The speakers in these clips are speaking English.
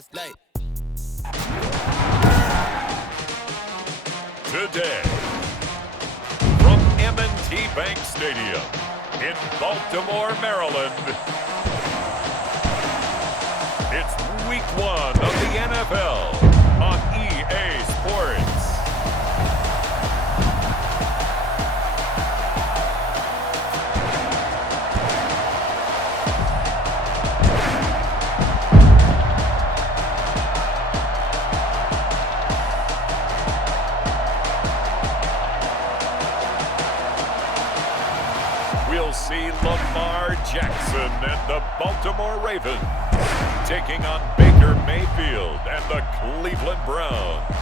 ass like. Today, from M&T Bank Stadium in Baltimore, Maryland, it's Week 1 of the NFL on EA Sports. We'll see Lamar Jackson and the Baltimore Ravens taking on Baker Mayfield and the Cleveland Browns.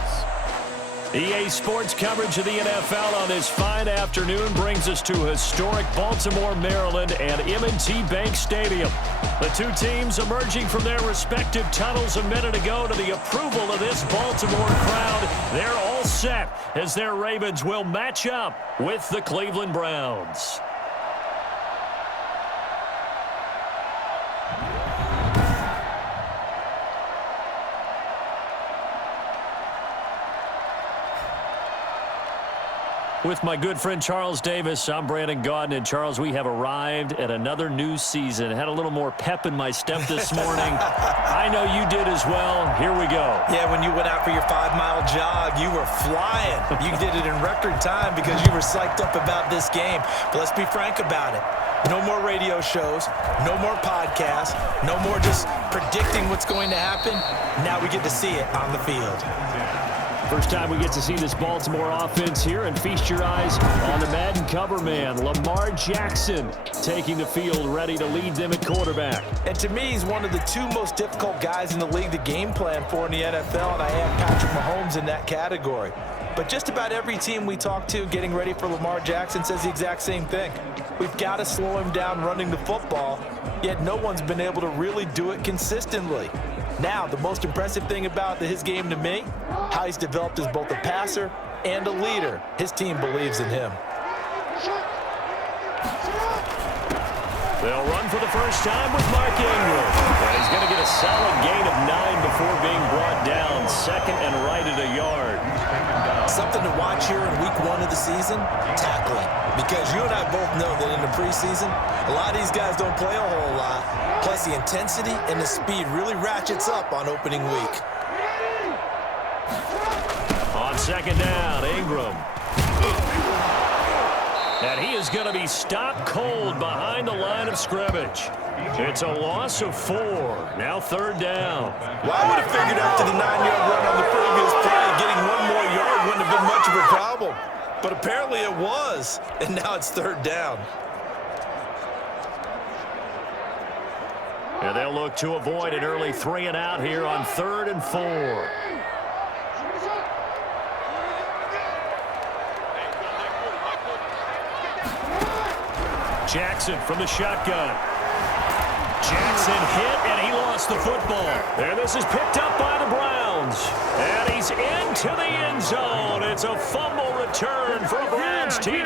EA Sports coverage of the NFL on this fine afternoon brings us to historic Baltimore, Maryland at M&T Bank Stadium. The two teams emerging from their respective tunnels a minute ago to the approval of this Baltimore crowd. They're all set as their Ravens will match up with the Cleveland Browns. With my good friend Charles Davis, I'm Brandon Gaudin. And Charles, we have arrived at another new season. Had a little more pep in my step this morning. I know you did as well. Here we go. Yeah, when you went out for your 5-mile jog, you were flying. You did it in record time because you were psyched up about this game. But let's be frank about it. No more radio shows, no more podcasts, no more just predicting what's going to happen. Now we get to see it on the field. First time we get to see this Baltimore offense here, and feast your eyes on the Madden cover man, Lamar Jackson, taking the field, ready to lead them at quarterback. And to me, he's one of the two most difficult guys in the league to game plan for in the NFL, and I have Patrick Mahomes in that category. But just about every team we talk to getting ready for Lamar Jackson says the exact same thing. We've got to slow him down running the football, yet no one's been able to really do it consistently. Now, the most impressive thing about his game to me, how he's developed as both a passer and a leader. His team believes in him. They'll run for the first time with Mark Ingram. And he's going to get a solid gain of 9 before being brought down, second and right at a yard. Something to watch here in week 1 of the season, tackling. Because you and I both know that in the preseason, a lot of these guys don't play a whole lot. Plus, the intensity and the speed really ratchets up on opening week. On second down, Ingram. And he is going to be stopped cold behind the line of scrimmage. It's a loss of 4. Now third down. Well, I would have figured after the 9-yard run on the previous play, getting 1 more yard wouldn't have been much of a problem. But apparently it was, and now it's third down. And they'll look to avoid an early 3 and out here on 3rd and 4. Jackson from the shotgun. Jackson hit, and he lost the football. And this is picked up by the Browns. And he's into the end zone. It's a fumble return for a Browns TD.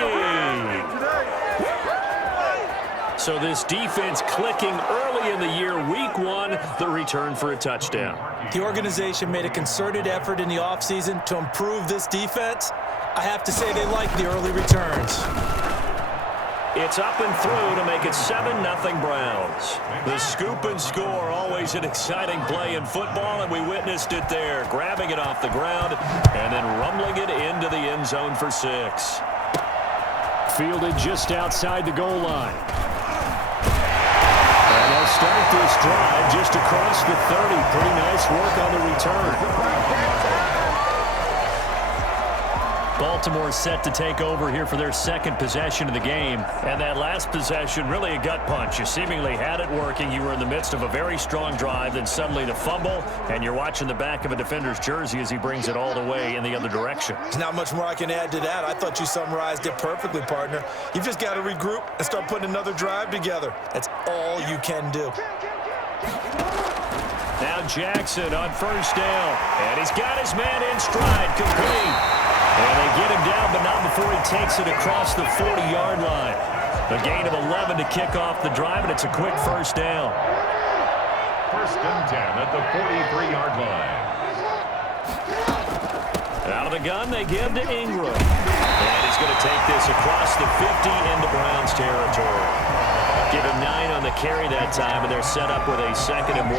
So this defense clicking early in the year, week 1, the return for a touchdown. The organization made a concerted effort in the offseason to improve this defense. I have to say they like the early returns. It's up and through to make it 7-0 Browns. The scoop and score, always an exciting play in football, and we witnessed it there, grabbing it off the ground and then rumbling it into the end zone for 6. Fielded just outside the goal line. And they'll start this drive just across the 30. Pretty nice work on the return. Baltimore set to take over here for their second possession of the game. And that last possession, really a gut punch. You seemingly had it working. You were in the midst of a very strong drive, then suddenly the fumble, and you're watching the back of a defender's jersey as he brings it all the way in the other direction. There's not much more I can add to that. I thought you summarized it perfectly, partner. You've just got to regroup and start putting another drive together. That's all you can do. Now Jackson on first down. And he's got his man in stride, complete. And they get him down, but not before he takes it across the 40-yard line. A gain of 11 to kick off the drive, and it's a quick first down. first and 10 at the 43-yard line. Out of the gun, they give to Ingram. And he's going to take this across the 50 into Browns territory. Give him 9 on the carry that time, and they're set up with a 2nd and 1.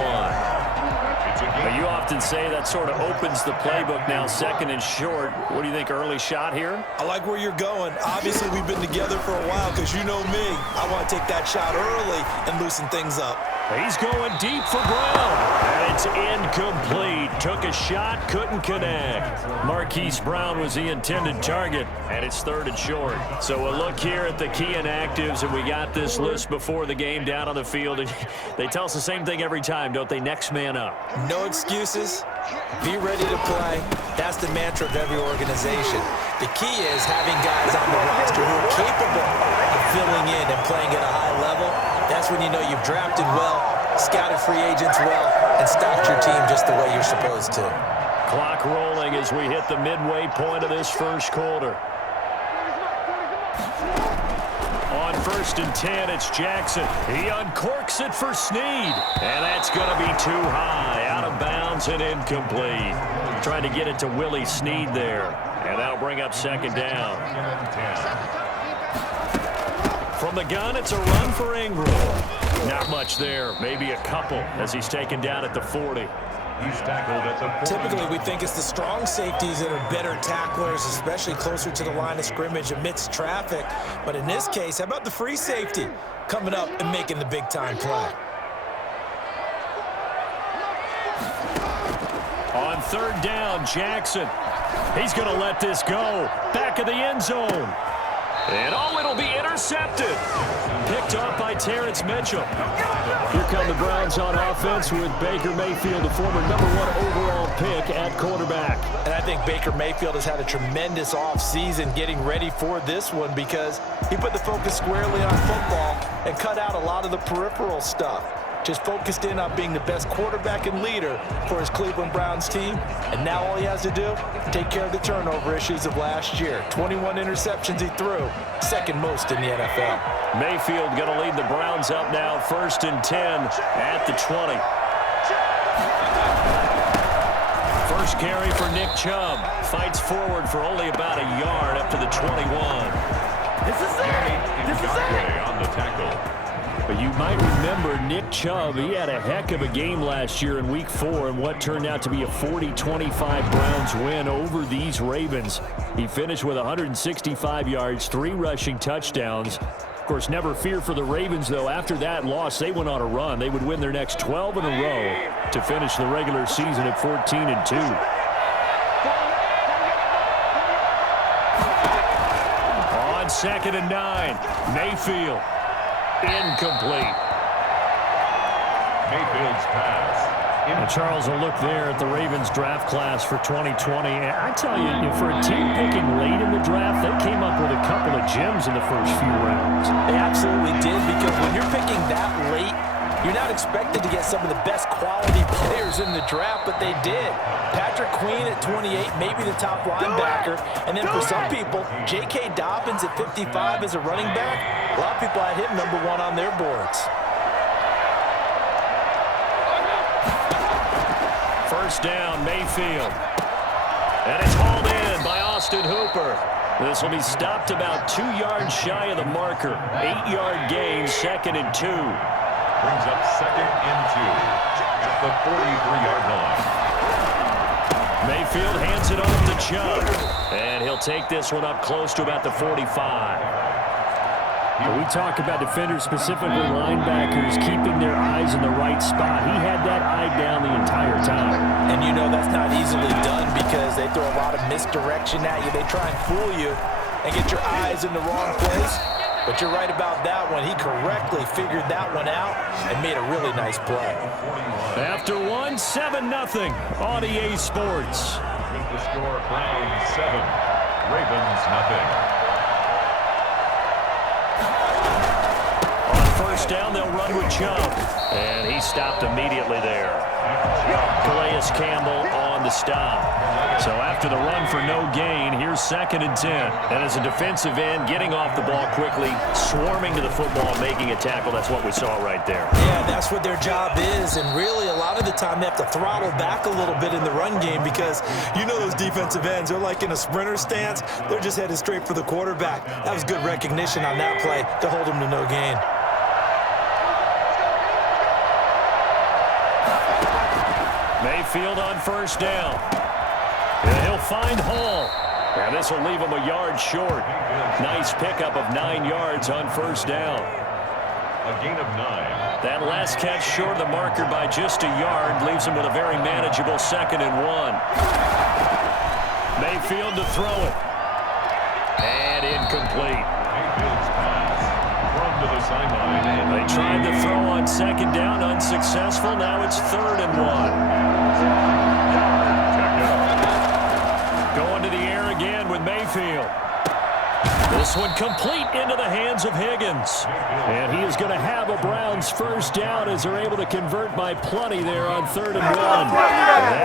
But you often say that sort of opens the playbook now, 2nd and short. What do you think, early shot here? I like where you're going. Obviously, we've been together for a while because you know me. I want to take that shot early and loosen things up. He's going deep for Brown, and it's incomplete. Took a shot, couldn't connect. Marquise Brown was the intended target, and it's 3rd and short. So a look here at the key inactives, and we got this list before the game down on the field. And they tell us the same thing every time, don't they? Next man up. No excuses. Be ready to play. That's the mantra of every organization. The key is having guys on the roster who are capable of filling in and playing at a high level. That's when you know you've drafted well, scouted free agents well, and stocked your team just the way you're supposed to. Clock rolling as we hit the midway point of this first quarter. On 1st and 10, it's Jackson. He uncorks it for Snead. And that's going to be too high. Out of bounds and incomplete. Trying to get it to Willie Snead there. And that'll bring up 2nd down. From the gun, it's a run for Ingram. Not much there. Maybe a couple as he's taken down at the 40. He's tackled at the 40. Typically, we think it's the strong safeties that are better tacklers, especially closer to the line of scrimmage amidst traffic. But in this case, how about the free safety coming up and making the big-time play? On 3rd down, Jackson. He's going to let this go. Back of the end zone. And it'll be intercepted. Picked up by Terrence Mitchell. Here come the Browns on offense with Baker Mayfield, the former #1 overall pick at quarterback. And I think Baker Mayfield has had a tremendous offseason getting ready for this one because he put the focus squarely on football and cut out a lot of the peripheral stuff. Just focused in on being the best quarterback and leader for his Cleveland Browns team. And now all he has to do, take care of the turnover issues of last year. 21 interceptions he threw, 2nd most in the NFL. Mayfield going to lead the Browns up now, 1st and 10 at the 20. First carry for Nick Chubb. Fights forward for only about a yard up to the 21. This is it. On the tackle. But you might remember Nick Chubb, he had a heck of a game last year in Week 4 in what turned out to be a 40-25 Browns win over these Ravens. He finished with 165 yards, 3 rushing touchdowns. Of course, never fear for the Ravens, though. After that loss, they went on a run. They would win their next 12 in a row to finish the regular season at 14-2. On 2nd and 9, Mayfield. Incomplete. Mayfield's pass. And Charles, a look there at the Ravens draft class for 2020. And I tell you, for a team picking late in the draft, they came up with a couple of gems in the first few rounds. They absolutely did, because when you're picking that late, you're not expected to get some of the best quality players in the draft, but they did. Patrick Queen at 28, maybe the top linebacker. And then for some people, J.K. Dobbins at 55 as a running back. A lot of people had him #1 on their boards. First down, Mayfield. And it's hauled in by Austin Hooper. This will be stopped about 2 yards shy of the marker. 8-yard gain, 2nd and 2. Brings up 2nd and 2 at the 43-yard line. Mayfield hands it off to Chubb. And he'll take this one up close to about the 45. We talk about defenders, specifically linebackers, keeping their eyes in the right spot. He had that eye down the entire time. And you know that's not easily done because they throw a lot of misdirection at you. They try and fool you and get your eyes in the wrong place. But you're right about that one. He correctly figured that one out and made a really nice play. After one, 7-0 on EA Sports. With the score, Browns 7, Ravens 0. First down, they'll run with Chubb. And he stopped immediately there. Calais Campbell on on the stop. So after the run for no gain, here's 2nd and 10. And as a defensive end, getting off the ball quickly, swarming to the football, making a tackle, that's what we saw right there. Yeah, that's what their job is. And really, a lot of the time, they have to throttle back a little bit in the run game because you know those defensive ends, they're like in a sprinter stance. They're just headed straight for the quarterback. That was good recognition on that play to hold him to no gain. Mayfield on 1st down. And he'll find Hall. And this will leave him a yard short. Nice pickup of 9 yards on 1st down. A gain of 9. That last catch short of the marker by just a yard leaves him with a very manageable 2nd and 1. Mayfield to throw it. And incomplete. Mayfield's pass run to the sideline. They tried to throw on 2nd down, unsuccessful. Now it's 3rd and 1. Going to the air again with Mayfield. This one complete into the hands of Higgins. And he is going to have a Browns 1st down as they're able to convert by plenty there on 3rd and 1.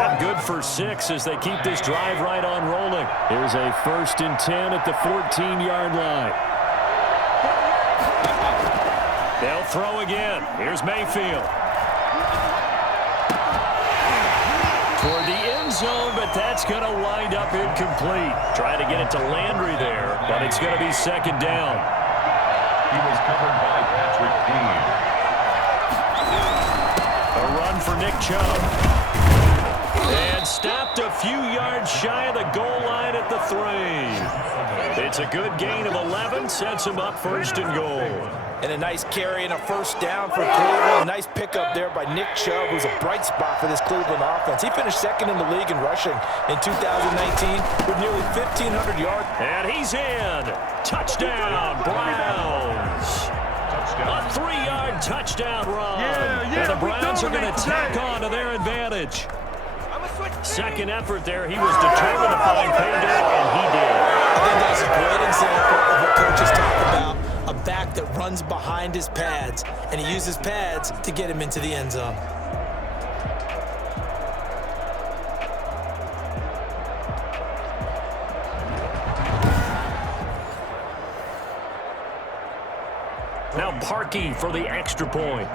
And good for 6 as they keep this drive right on rolling. Here's a 1st and 10 at the 14-yard line. They'll throw again. Here's Mayfield. Toward the end zone, but that's going to wind up incomplete. Trying to get it to Landry there, but it's going to be 2nd down. He was covered by Patrick Dean. A run for Nick Chubb. And stopped a few yards shy of the goal line at the 3. It's a good gain of 11, sets him up 1st and goal. And a nice carry and a 1st down for Cleveland. A nice pickup there by Nick Chubb, who's a bright spot for this Cleveland offense. He finished 2nd in the league in rushing in 2019 with nearly 1,500 yards. And he's in. Touchdown, Browns. A 3-yard touchdown run. And the Browns are going to tack on to their advantage. 2nd effort there. He was determined to find pay dirt, and he did. I think that's a great example of what coaches talk about. A back that runs behind his pads, and he uses pads to get him into the end zone. Now Parkey for the extra point.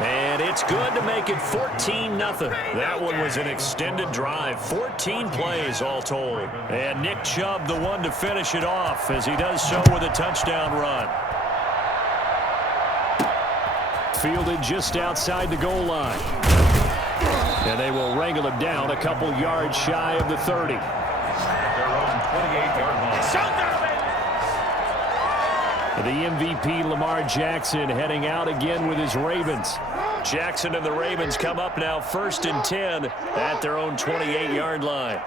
And it's good to make it 14-0. That one was an extended drive. 14 plays all told. And Nick Chubb the one to finish it off as he does so with a touchdown run. Fielded just outside the goal line. And they will wrangle him down a couple yards shy of the 30. Their own 28-yard line. The MVP, Lamar Jackson, heading out again with his Ravens. Jackson and the Ravens come up now 1st and 10 at their own 28-yard line.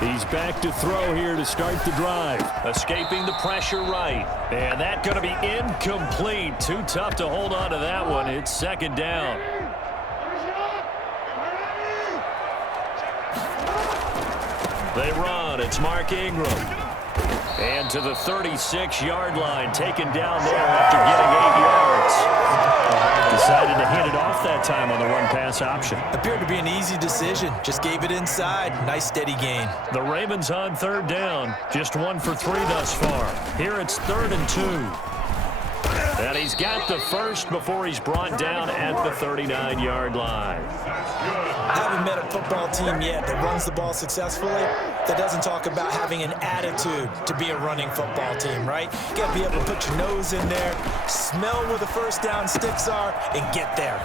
He's back to throw here to start the drive. Escaping the pressure right. And that's going to be incomplete. Too tough to hold on to that one. It's 2nd down. They run. It's Mark Ingram. And to the 36-yard line, taken down there after getting 8 yards. Decided to hand it off that time on the run-pass option. Appeared to be an easy decision. Just gave it inside. Nice steady gain. The Ravens on 3rd down. Just 1 for 3 thus far. Here it's 3rd and 2. And he's got the 1st before he's brought down at the 39-yard line. I haven't met a football team yet that runs the ball successfully that doesn't talk about having an attitude to be a running football team, right? You got to be able to put your nose in there, smell where the 1st down sticks are, and get there.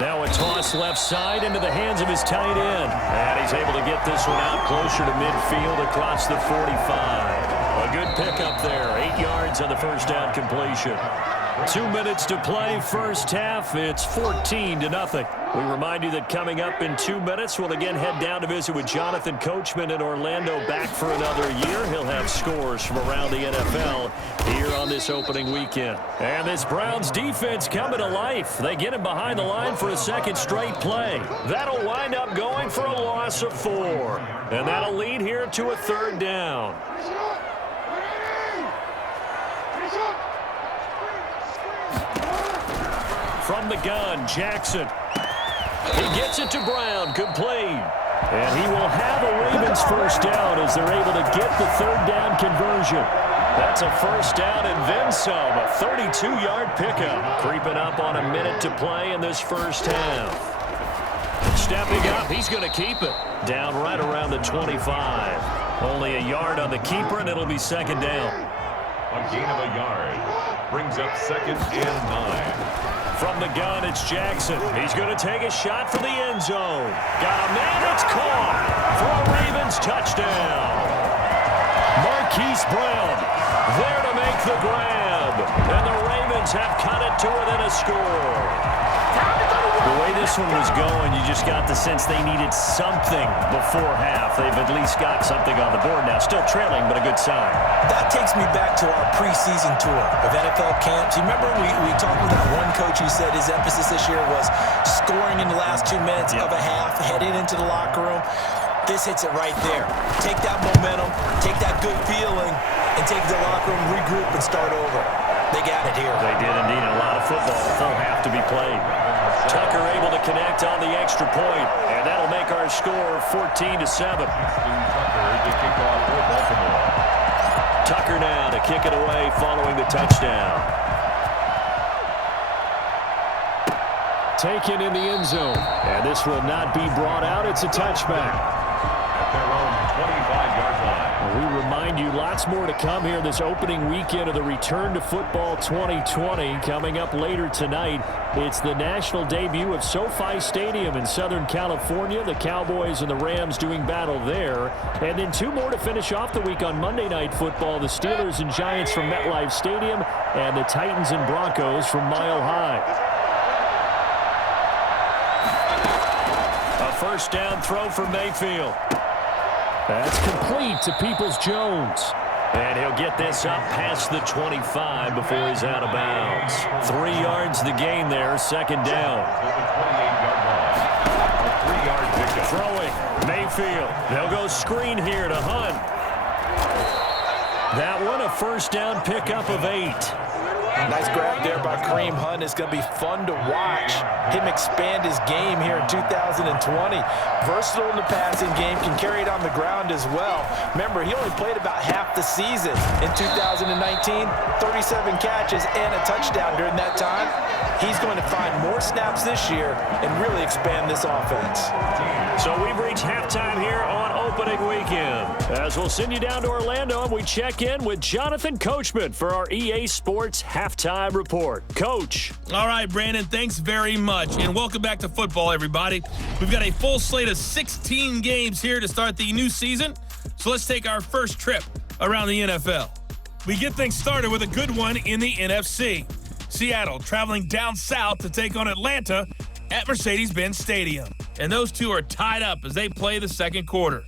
Now a toss left side into the hands of his tight end. And he's able to get this one out closer to midfield across the 45. A good pickup there. 8 yards on the 1st down completion. 2 minutes to play, 1st half. It's 14-0. We remind you that coming up in 2 minutes, we'll again head down to visit with Jonathan Coachman in Orlando, back for another year. He'll have scores from around the NFL here on this opening weekend. And this Browns defense coming to life. They get him behind the line for a 2nd straight play. That'll wind up going for a loss of 4. And that'll lead here to a 3rd down. From the gun, Jackson. He gets it to Brown, complete. And he will have a Ravens first down as they're able to get the third down conversion. That's a first down and then some. A 32-yard pickup. Creeping up on a minute to play in this first half. Stepping up, he's going to keep it. Down right around the 25. Only a yard on the keeper, and it'll be second down. A gain of a yard brings up 2nd and 9. From the gun, it's Jackson. He's going to take a shot for the end zone. Got a man, it's caught for a Ravens touchdown. Marquise Brown there to make the grab. And the Ravens have cut it to within a score. The way this one was going, you just got the sense they needed something before half. They've at least got something on the board now. Still trailing, but a good sign. That takes me back to our preseason tour of NFL camps. You remember we talked with that one coach who said his emphasis this year was scoring in the last 2 minutes of a half, heading into the locker room. This hits it right there. Take that momentum, take that good feeling, and take the locker room, regroup, and start over. They got it here. They did indeed. A lot of football. Full half to be played. Tucker able to connect on the extra point, and that'll make our score 14-7. Tucker now to kick it away following the touchdown. Taken in the end zone, and this will not be brought out. It's a touchback. At their own 25-yard line. We remind you lots more to come here this opening weekend of the Return to Football 2020. Coming up later tonight, it's the national debut of SoFi Stadium in Southern California. The Cowboys and the Rams doing battle there. And then 2 more to finish off the week on Monday Night Football. The Steelers and Giants from MetLife Stadium and the Titans and Broncos from Mile High. A first down throw for Mayfield. That's complete to Peoples-Jones. And he'll get this up past the 25 before he's out of bounds. 3 yards the gain there, second down. Throwing, Mayfield. They'll go screen here to Hunt. That one a first down pickup of 8. Nice grab there by Kareem Hunt. It's going to be fun to watch him expand his game here in 2020. Versatile in the passing game, can carry it on the ground as well. Remember, he only played about half the season in 2019, 37 catches and a touchdown during that time. He's going to find more snaps this year and really expand this offense. So we've reached halftime here on opening weekend. As we'll send you down to Orlando and we check in with Jonathan Coachman for our EA Sports Halftime Report. Coach. All right, Brandon, thanks very much. And welcome back to football, everybody. We've got a full slate of 16 games here to start the new season. So let's take our first trip around the NFL. We get things started with a good one in the NFC. Seattle traveling down south to take on Atlanta at Mercedes-Benz Stadium. And those two are tied up as they play the second quarter.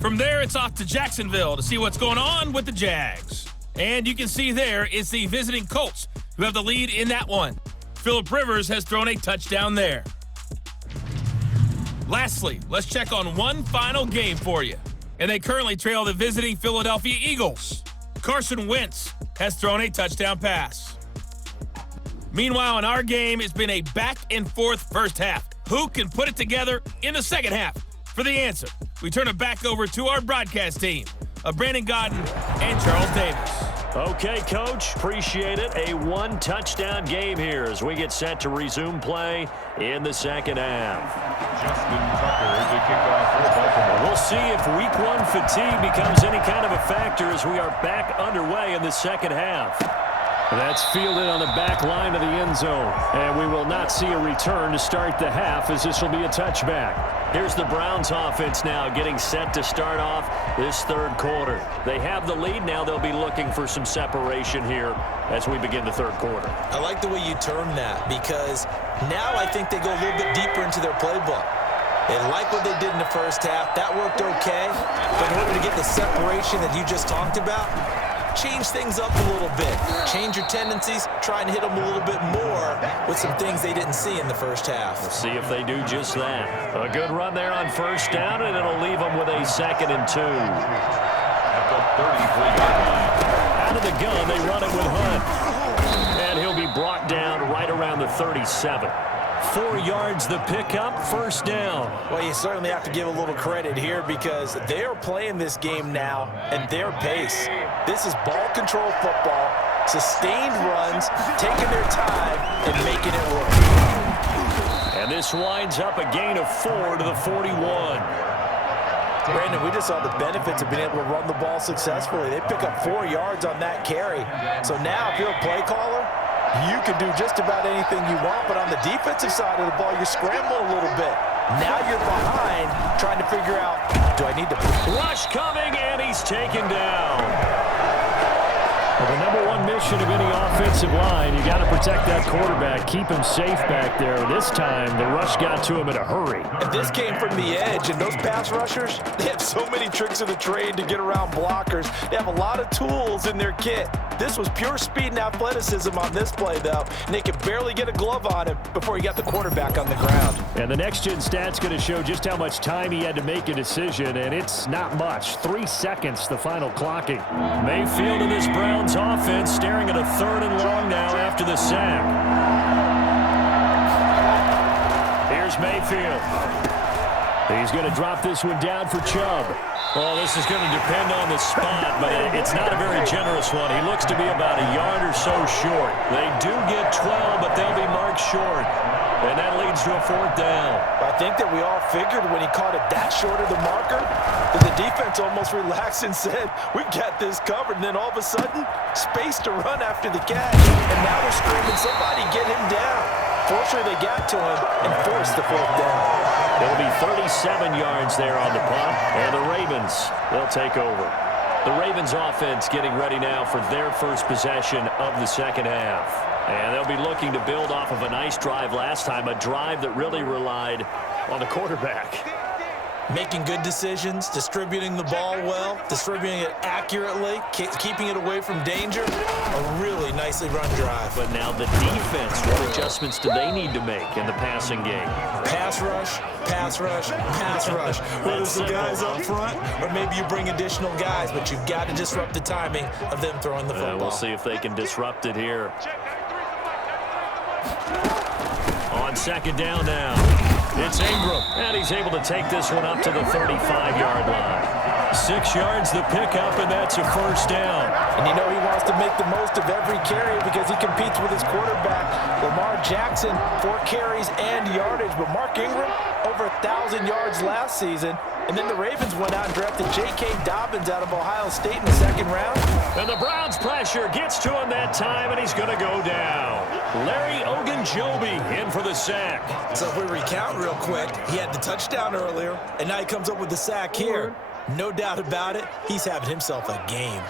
From there, it's off to Jacksonville to see what's going on with the Jags. And you can see there it's the visiting Colts who have the lead in that one. Phillip Rivers has thrown a touchdown there. Lastly, let's check on one final game for you. And they currently trail the visiting Philadelphia Eagles. Carson Wentz has thrown a touchdown pass. Meanwhile, in our game, it's been a back-and-forth first half. Who can put it together in the second half? For the answer, we turn it back over to our broadcast team of Brandon Godden and Charles Davis. Okay, Coach. Appreciate it. A one-touchdown game here as we get set to resume play in the second half. Justin Tucker is the kickoff for Baltimore. We'll see if Week 1 fatigue becomes any kind of a factor as we are back underway in the second half. That's fielded on the back line of the end zone. And we will not see a return to start the half as this will be a touchback. Here's the Browns offense now getting set to start off this third quarter. They have the lead. Now they'll be looking for some separation here as we begin the third quarter. I like the way you term that because now I think they go a little bit deeper into their playbook. They like what they did in the first half. That worked okay. But in order to get the separation that you just talked about, change things up a little bit. Change your tendencies. Try and hit them a little bit more with some things they didn't see in the first half. We'll see if they do just that. A good run there on first down, and it'll leave them with a 2nd and 2. At the 33-yard line. out of the gun. They run it with Hunt. And he'll be brought down right around the 37. 4 yards the pickup, first down. Well, you certainly have to give a little credit here because they are playing this game now at their pace. This is ball control football, sustained runs, taking their time and making it work. And this winds up a gain of 4 to the 41. Brandon, we just saw the benefits of being able to run the ball successfully. They pick up 4 yards on that carry. So now if you're a play caller, you can do just about anything you want, but on the defensive side of the ball, you're scrambling a little bit. Now you're behind, trying to figure out, do I need to... Rush coming, and he's taken down. Well, the number one mission of any offensive line, you got to protect that quarterback, keep him safe back there. This time, the rush got to him in a hurry. And this came from the edge, and those pass rushers, they have so many tricks of the trade to get around blockers. They have a lot of tools in their kit. This was pure speed and athleticism on this play, though, and they could barely get a glove on him before he got the quarterback on the ground. And the next-gen stat's going to show just how much time he had to make a decision, and it's not much. 3 seconds, the final clocking. Mayfield and this Browns offense staring at a 3rd and long now after the sack. Here's Mayfield. He's going to drop this one down for Chubb. Well, this is going to depend on the spot, but it's not a very generous one. He looks to be about a yard or so short. They do get 12, but they'll be marked short. And that leads to a 4th down. I think that we all figured when he caught it that short of the marker that the defense almost relaxed and said, we've got this covered. And then all of a sudden, space to run after the catch. And now they're screaming, somebody get him down. Fortunately, they got to him and forced the 4th down. It'll be 37 yards there on the punt, and the Ravens, they'll take over. The Ravens offense getting ready now for their first possession of the second half. And they'll be looking to build off of a nice drive last time, a drive that really relied on the quarterback. Making good decisions, distributing the ball well, distributing it accurately, keeping it away from danger. A really nicely run drive. But now the defense, what adjustments do they need to make in the passing game? Pass rush, pass rush, pass rush. Whether it's the guys up front or maybe you bring additional guys, but you've got to disrupt the timing of them throwing the football. We'll see if they can disrupt it here. On 2nd down now. It's Ingram, and he's able to take this one up to the 35-yard line. 6 yards the pickup, and that's a 1st down. And you know he wants to make the most of every carry because he competes with his quarterback, Lamar Jackson, 4 carries and yardage. But Mark Ingram, over 1,000 yards last season. And then the Ravens went out and drafted J.K. Dobbins out of Ohio State in the 2nd round. And the Browns pressure gets to him that time, and he's going to go down. Larry Ogunjobi in for the sack. So if we recount real quick, he had the touchdown earlier, and now he comes up with the sack here. No doubt about it, he's having himself a game.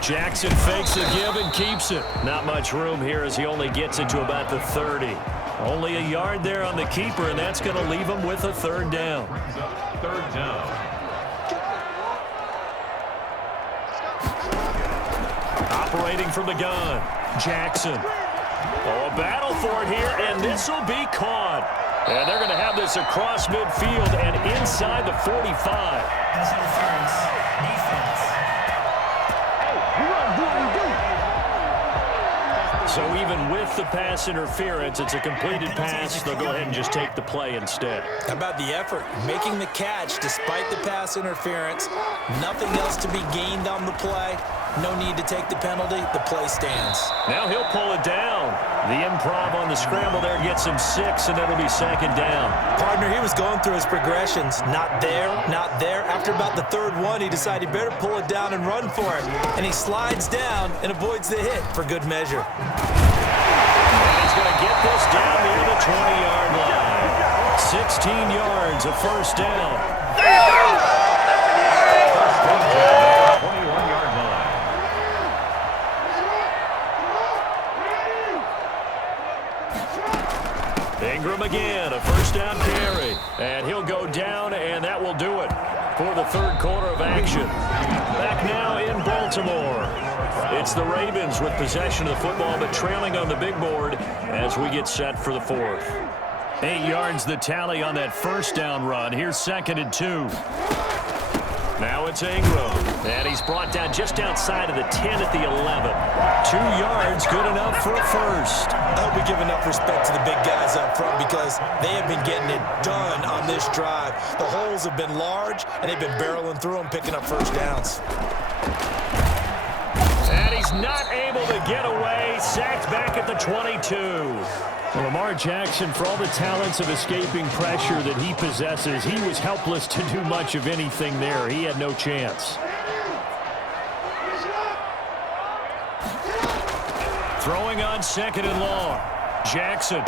Jackson fakes the give and keeps it. Not much room here as he only gets it to about the 30. Only a yard there on the keeper, and that's going to leave him with a 3rd down. 3rd down. Operating from the gun, Jackson. Oh, a battle for it here, and this will be caught. And they're going to have this across midfield and inside the 45. Pass interference, defense. So even with the pass interference, it's a completed pass. They'll go ahead and just take the play instead. How about the effort? Making the catch despite the pass interference. Nothing else to be gained on the play. No need to take the penalty. The play stands. Now he'll pull it down. The improv on the scramble there gets him 6, and it'll be 2nd down. Partner, he was going through his progressions. Not there, not there. After about the 3rd one, he decided he better pull it down and run for it. And he slides down and avoids the hit for good measure. And he's going to get this down near the 20-yard line. 16 yards, a 1st down. 21-yard line. Ingram again, a 1st down carry. And he'll go down, and that will do it for the 3rd quarter of action. Back now in Baltimore. It's the Ravens with possession of the football, but trailing on the big board as we get set for the 4th. 8 yards the tally on that 1st down run. Here's 2nd and 2. Now it's Ingram. And he's brought down just outside of the 10 at the 11. 2 yards, good enough for a first. I hope we give enough respect to the big guys up front because they have been getting it done on this drive. The holes have been large, and they've been barreling through them, picking up first downs. And he's not able to get away. Sacked back at the 22. Well, Lamar Jackson, for all the talents of escaping pressure that he possesses, he was helpless to do much of anything there. He had no chance. Throwing on 2nd and long. Jackson.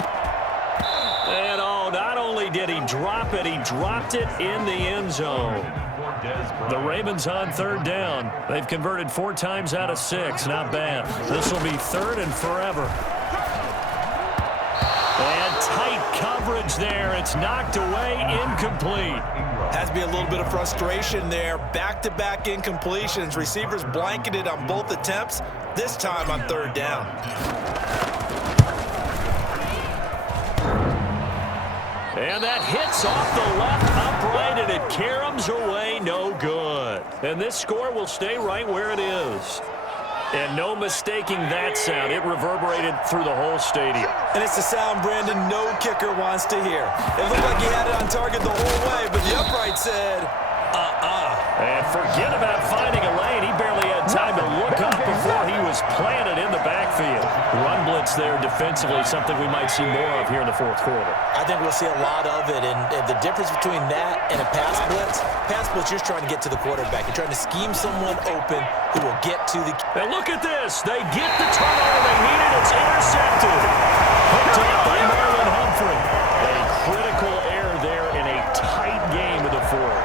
And not only did he drop it, he dropped it in the end zone. The Ravens on 3rd down. They've converted 4 times out of 6. Not bad. This will be 3rd and forever. And tight coverage there. It's knocked away, incomplete. Has to be a little bit of frustration there. Back-to-back incompletions. Receivers blanketed on both attempts, this time on 3rd down. And that hits off the left upright, and it caroms away, no good. And this score will stay right where it is. And no mistaking that sound. It reverberated through the whole stadium. And it's the sound Brandon no kicker wants to hear. It looked like he had it on target the whole way, but the upright said, And forget about finding a lane. He barely had time to look up before he was planted in the backfield. Run blitz there defensively, something we might see more of here in the 4th quarter. I think we'll see a lot of it, and the difference between that and a pass blitz, you're trying to get to the quarterback. You're trying to scheme someone open who will get to the... And look at this. They get the turnover they needed. It's intercepted. Picked up by Marlon Humphrey. A critical error there in a tight game of the 4th.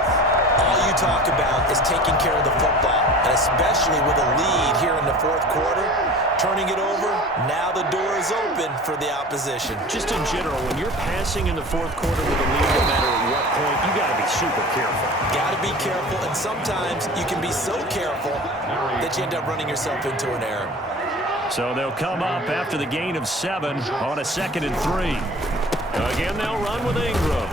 All you talk about is taking care of the football, and especially with a lead here in the 4th quarter, turning it over, now the door is open for the opposition. Just in general, when you're passing in the 4th quarter with a lead, no matter at what point, you got to be super careful. Got to be careful, and sometimes you can be so careful that you end up running yourself into an error. So they'll come up after the gain of 7 on a 2nd and 3. Again, they'll run with Ingram.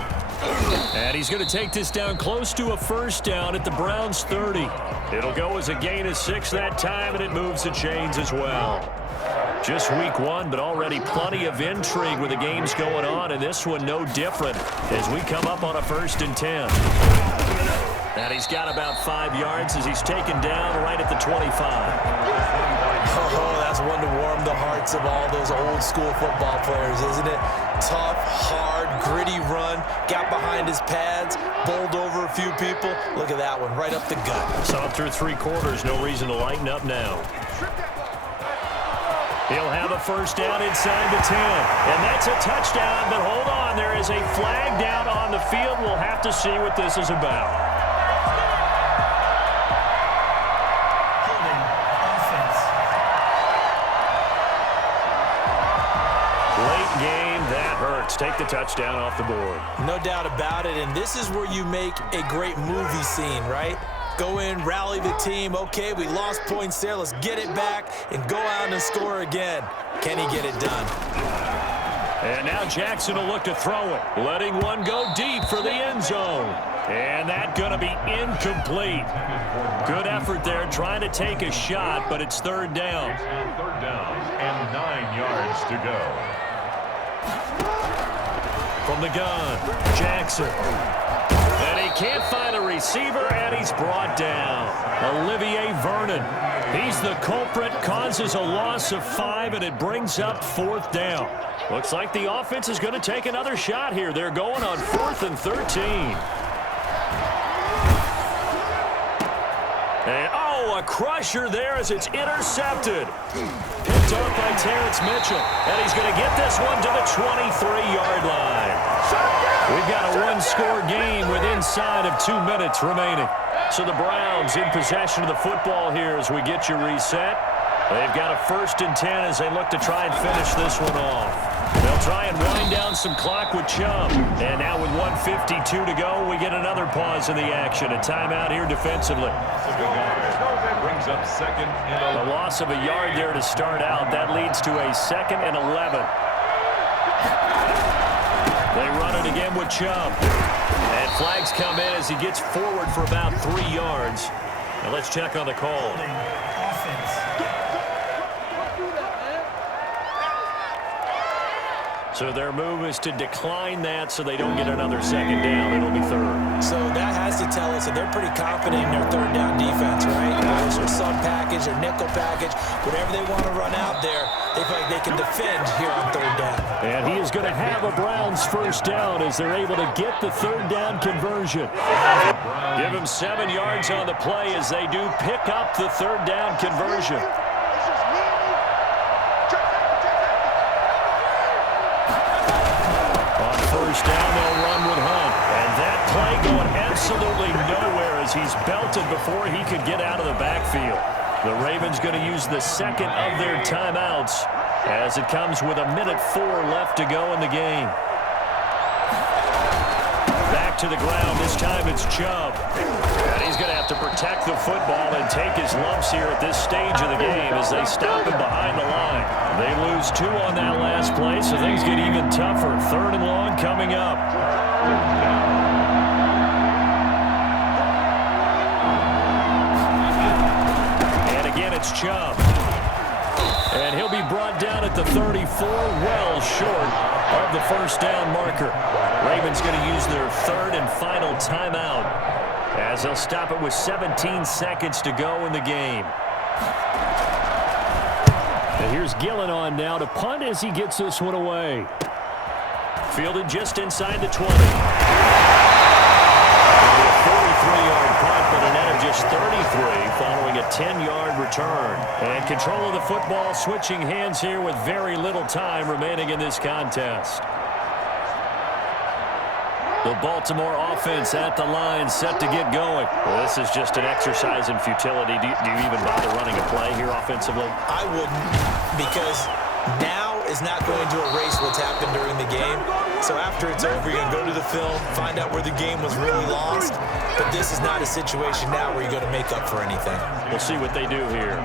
And he's going to take this down close to a first down at the Browns' 30. It'll go as a gain of 6 that time, and it moves the chains as well. Just week 1, but already plenty of intrigue with the games going on, and this one no different as we come up on a 1st and 10. And he's got about 5 yards as he's taken down right at the 25. Oh, that's one to warm the hearts of all those old school football players, isn't it? Tough, hard, gritty run, got behind his pads, bowled over a few people. Look at that one, right up the gut. Saw through 3 quarters, no reason to lighten up now. He'll have a first down inside the 10. And that's a touchdown, but hold on, there is a flag down on the field. We'll have to see what this is about. Take the touchdown off the board. No doubt about it, and this is where you make a great movie scene, right? Go in, rally the team. Okay, we lost points there. Let's get it back and go out and score again. Can he get it done? And now Jackson will look to throw it, letting one go deep for the end zone. And that's going to be incomplete. Good effort there trying to take a shot, but it's 3rd down. 3rd down and 9 yards to go. From the gun, Jackson. And he can't find a receiver, and he's brought down. Olivier Vernon. He's the culprit, causes a loss of 5, and it brings up 4th down. Looks like the offense is going to take another shot here. They're going on 4th and 13. And, a crusher there as it's intercepted. Picked up by Terrence Mitchell. And he's going to get this one to the 23-yard line. We've got a 1-score game with inside of 2 minutes remaining. So the Browns in possession of the football here as we get you reset. They've got a 1st and 10 as they look to try and finish this one off. They'll try and wind down some clock with Chubb. And now with 1:52 to go, we get another pause in the action. A timeout here defensively. Brings up 2nd and 11. A loss of a yard there to start out. That leads to a 2nd and 11. They run it again with Chubb. And Flags come in as he gets forward for about 3 yards. Now let's check on the call. Holding. Offense. So their move is to decline that so they don't get another second down. It'll be third. So that has to tell us that they're pretty confident in their third down defense, right? Whether it's their sub package or nickel package, whatever they want to run out there, they feel like they can defend here on third down. And he is going to have a Browns first down as they're able to get the third down conversion. Give him 7 yards on the play as they do pick up the third down conversion. First down, they'll run with Hunt. And that play going absolutely nowhere as he's belted before he could get out of the backfield. The Ravens going to use the second of their timeouts as it comes with 1:04 left to go in the game. Back to the ground. This time it's Chubb. And he's going to have to protect the football and take his lumps here at this stage of the game as they stop him behind the line. They lose 2 on that last play, so things get even tougher. 3rd and long coming up. And again, it's Chubb. And he'll be brought down at the 34, well short of the first down marker. Ravens going to use their 3rd and final timeout as they'll stop it with 17 seconds to go in the game. And here's Gillen on now to punt as he gets this one away. Fielded just inside the 20. A 43-yard punt, but a net of just 33 following a 10-yard return. And control of the football switching hands here with very little time remaining in this contest. The Baltimore offense at the line set to get going. Well, this is just an exercise in futility. Do you even bother running a play here offensively? I wouldn't, because now is not going to erase what's happened during the game. So after it's over, you're going to go to the film, find out where the game was really lost. But this is not a situation now where you're going to make up for anything. We'll see what they do here.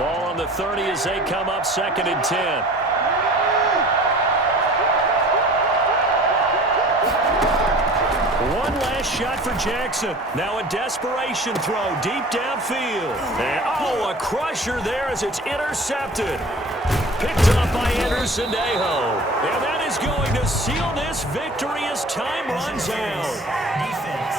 Ball on the 30 as they come up 2nd and 10. One last shot for Jackson. Now a desperation throw deep downfield. And, oh, a crusher there as it's intercepted. Picked up by Anderson Aho. And that is going to seal this victory as time runs out. Defense.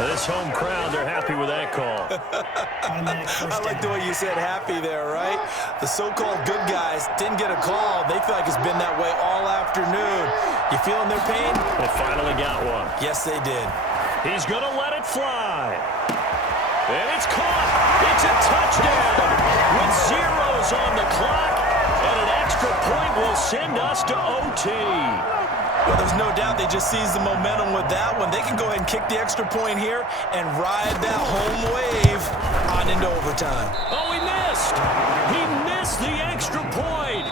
This home crowd, they're happy with that call. I like the way you said happy there, right? The so-called good guys didn't get a call. They feel like it's been that way all afternoon. You feeling their pain? They finally got one. Yes, they did. He's going to let it fly. And it's caught. It's a touchdown with zeros on the clock. And an extra point will send us to OT. Well, there's no doubt they just seized the momentum with that one. They can go ahead and kick the extra point here and ride that home wave on into overtime. Oh, he missed. He missed the extra point.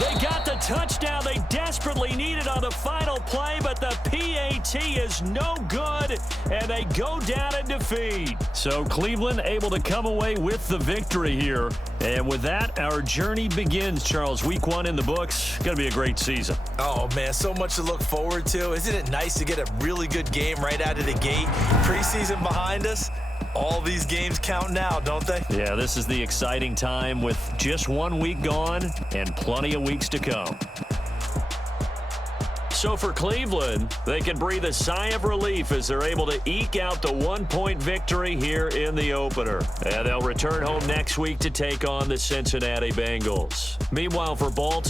They got the touchdown they desperately needed on the final play, but the PAT is no good, and they go down in defeat. So Cleveland able to come away with the victory here. And with that, our journey begins, Charles. Week 1 in the books. Going to be a great season. Oh, man, so much to look forward to. Isn't it nice to get a really good game right out of the gate? Preseason behind us. All these games count now, don't they? Yeah, this is the exciting time with just 1 week gone and plenty of weeks to come. So for Cleveland, they can breathe a sigh of relief as they're able to eke out the 1-point victory here in the opener. And they'll return home next week to take on the Cincinnati Bengals. Meanwhile, for Baltimore,